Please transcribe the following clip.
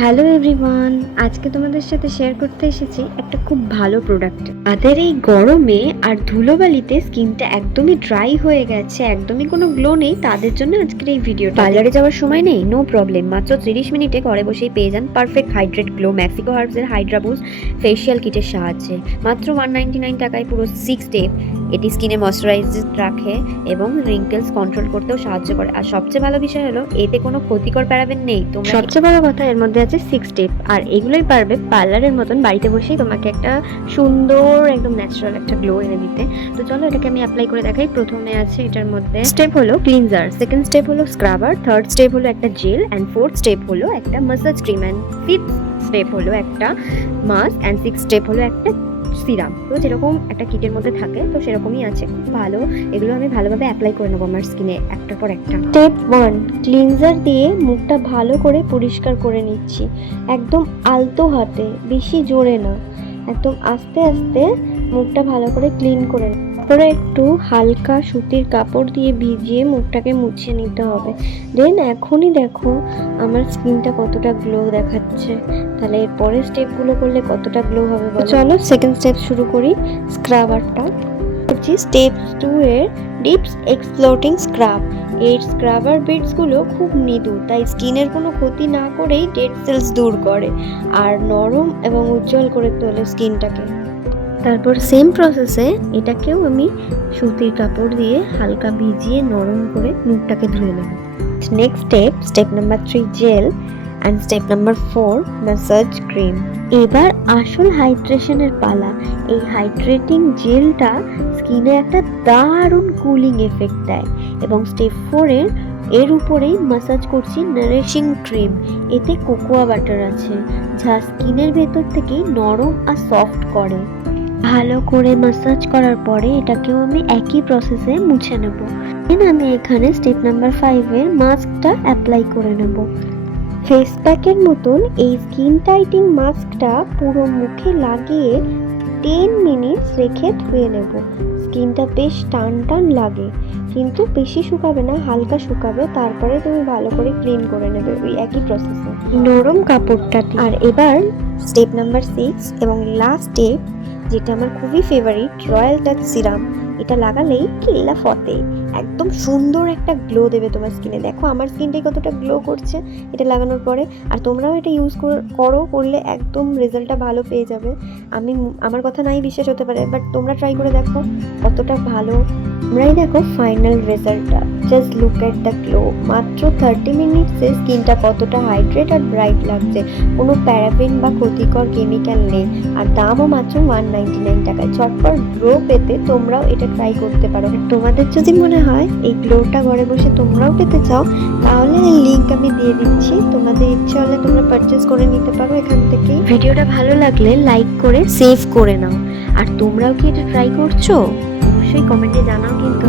Hello everyone, আজকে তোমাদের সাথে শেয়ার করতে এসেছি একটা খুব ভালো প্রোডাক্ট। তাদের এই গরমে আর ধুলোবালিতে স্কিনটা একদমই ড্রাই হয়ে গেছে, একদমই কোনো গ্লো নেই, তাদের জন্য আজকের এই ভিডিও। পার্লারে যাওয়ার সময় নেই, নো প্রবলেম, মাত্র 30 মিনিটে ঘরে বসেই পেয়ে যান পারফেক্ট হাইড্রেট গ্লো ম্যাক্সিকো হার্বসের হাইড্রা বুস্ট ফেশিয়াল কিটের সাহায্যে। মাত্র 199 টাকায় পুরো 6 স্টেপ। এটি স্কিনে ময়শ্চারাইজ রাখে এবং রিঙ্কেলস কন্ট্রোল করতেও সাহায্য করে। আর সবচেয়ে ভালো বিষয় হলো এতে কোনো ক্ষতিকর প্যারাবেন নেই। তোমরা সবচেয়ে বড় কথা, এর মধ্যে আছে 6 স্টেপ, আর এগুলোই পারবে পার্লারের মতন বাড়িতে বসেই তোমাকে একটা সুন্দর একদম ন্যাচারাল একটা গ্লো এনে দিতে। তো চলো এটাকে আমি অ্যাপ্লাই করে দেখাই। প্রথমে আছে এটার মধ্যে স্টেপ হলো ক্লিনজার, সেকেন্ড স্টেপ হলো স্ক্রাবার, থার্ড স্টেপ হলো একটা জেল, অ্যান্ড ফোর্থ স্টেপ হলো একটা massage cream, and fifth step হলো একটা মাস্ক, অ্যান্ড সিক্স স্টেপ হলো একটা সিরাম। তো যেরকম একটা কিটের মধ্যে থাকে তো সেরকমই আছে, খুব ভালো। এগুলো আমি ভালোভাবে অ্যাপ্লাই করে নেবো আমার স্কিনে একটার পর একটা। স্টেপ 1, ক্লিনজার দিয়ে মুখটা ভালো করে পরিষ্কার করে নিচ্ছি, একদম আলতো হাতে, বেশি জোরে না, একদম আস্তে আস্তে মুখটা ভালো করে ক্লিন করে নিই। তারপরে একটু হালকা সুতির কাপড় দিয়ে ভিজিয়ে মুখটাকে মুছে নিতে হবে। দেন এখনই দেখো আমার স্কিনটা কতটা গ্লো দেখাচ্ছে। তাহলে এরপরে স্টেপগুলো করলে কতটা গ্লো হবে বলো। চলো সেকেন্ড স্টেপ শুরু করি, স্ক্রাবারটা। স্টেপ 2 এর ডিপস এক্সপ্লোটিং স্ক্রাব। এই স্ক্রাবার বিটসগুলো খুব মৃদু, তাই স্কিনের কোনো ক্ষতি না করেই ডেড সেলস দূর করে আর নরম এবং উজ্জ্বল করে তোলে স্কিনটাকে। তারপর সেম প্রসেসে এটাকেও আমি সুতির কাপড় দিয়ে হালকা ভিজিয়ে নরম করে মুখটাকে ধুয়ে নেব। Next step number 3, gel, and step number 4, massage cream. এবার আসল হাইড্রেশনের পালা। এই হাইড্রেটিং জেলটা স্কিনে একটা দারুণ কুলিং এফেক্ট দেয়, এবং স্টেপ 4 এর উপরেই ম্যাসাজ করছি নারিশিং ক্রিম। এতে কোকোয়া বাটার আছে, যা স্কিনের ভেতর থেকেই নরম আর সফট করে। ভালো করে ম্যাসাজ করার পরে এটাকেও আমি একই প্রসেসে মুছে নেব। দেন আমি এখানে স্টেপ নাম্বার 5 এর মাস্কটা অ্যাপ্লাই করে নেব। ফেস প্যাকের মতন এই স্কিন টাইটিং মাস্কটা পুরো মুখে লাগিয়ে 10 মিনিটস রেখে ধুয়ে নেব। স্কিনটা বেশ টান টান লাগে, কিন্তু বেশি শুকাবে না, হালকা শুকাবে। তারপরে তুমি ভালো করে ক্লিন করে নেবে ওই একই প্রসেসে নরম কাপড়টা। আর এবার স্টেপ নাম্বার 6 এবং লাস্ট স্টেপ, যেটা আমার খুবই ফেভারিট, রয়্যাল টাচ সিরাম। এটা লাগালেই কিল্লা ফতে, একদম সুন্দর একটা গ্লো দেবে তোমার স্কিনে। দেখো আমার স্কিনটাই কতটা গ্লো করছে এটা লাগানোর পরে। আর তোমরাও এটা ইউজ করলে একদম রেজাল্টটা ভালো পেয়ে যাবে। আমার কথা নাই বিশ্বাস হতে পারে, বাট তোমরা ট্রাই করে দেখো কতটা ভালো। তোমরাই দেখো ফাইনাল রেজাল্টটা, just look at the glow. মাত্র 30 মিনিটসে স্কিনটা কতটা হাইড্রেট আর ব্রাইট লাগছে, কোনো প্যারাবেন বা ক্ষতিকর কেমিক্যাল নেই, আর দামও মাত্র 199 টাকায়। ঝটপট গ্লো পেতে তোমরাও এটা ট্রাই করতে পারো। তোমাদের যদি মনে হয় এই গ্লোটা ঘরে বসে তোমরাও পেতে চাও, তাহলে এই লিঙ্ক আমি দিয়ে দিচ্ছি, তোমাদের ইচ্ছে হলে তোমরা পারচেজ করে নিতে পারো এখান থেকে। ভিডিওটা ভালো লাগলে লাইক করে সেভ করে নাও। আর তোমরাও কি এটা ট্রাই করছো? অবশ্যই কমেন্টে জানাও কিন্তু।